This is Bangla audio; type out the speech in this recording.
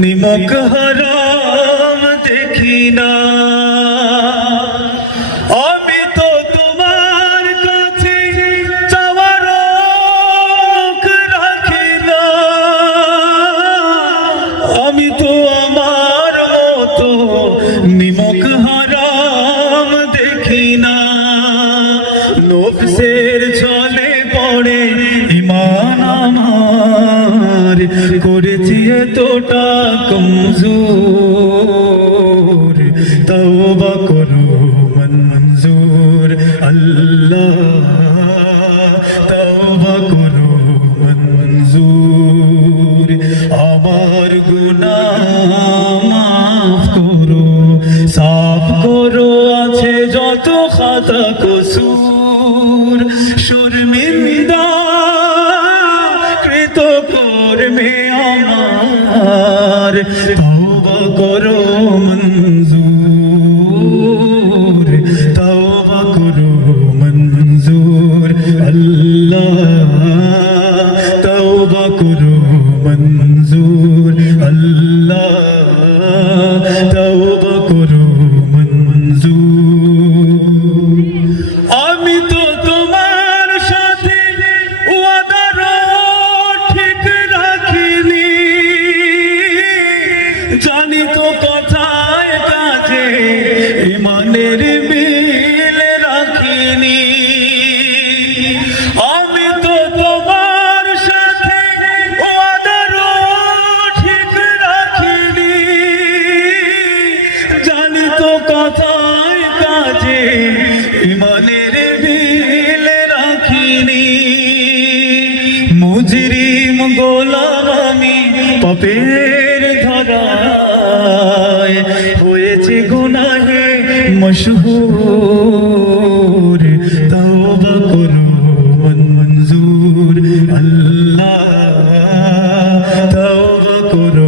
নিমক হারাম দেখি না। নফসের ছলে পড়ে ইমান আমার। করেছি এতটা কমজোর, তওবা করো মঞ্জুর, আল্লাহ তওবা করো মঞ্জুর। আমার গুনাহ খাতা কসুর শর্মিন্দা কৃত কর্মে আমার, তওবা করো মঞ্জুর, তওবা করো মঞ্জুর, আল্লাহ, তওবা করো মঞ্জুর, আল্লাহ, তওবা করো কথায় কাজে ইমানের মিল রাখিনি। আমি তো তোমার সাথে ওয়াদারও ঠিক রাখিনি। জানি তো কথায় কাজে ইমানের বিল রাখিনি। মুজরিম গোলাম আমি পাপের ধরায় মশহুর তওবা করো মঞ্জুর আল্লাহ তওবা করো মঞ্জুর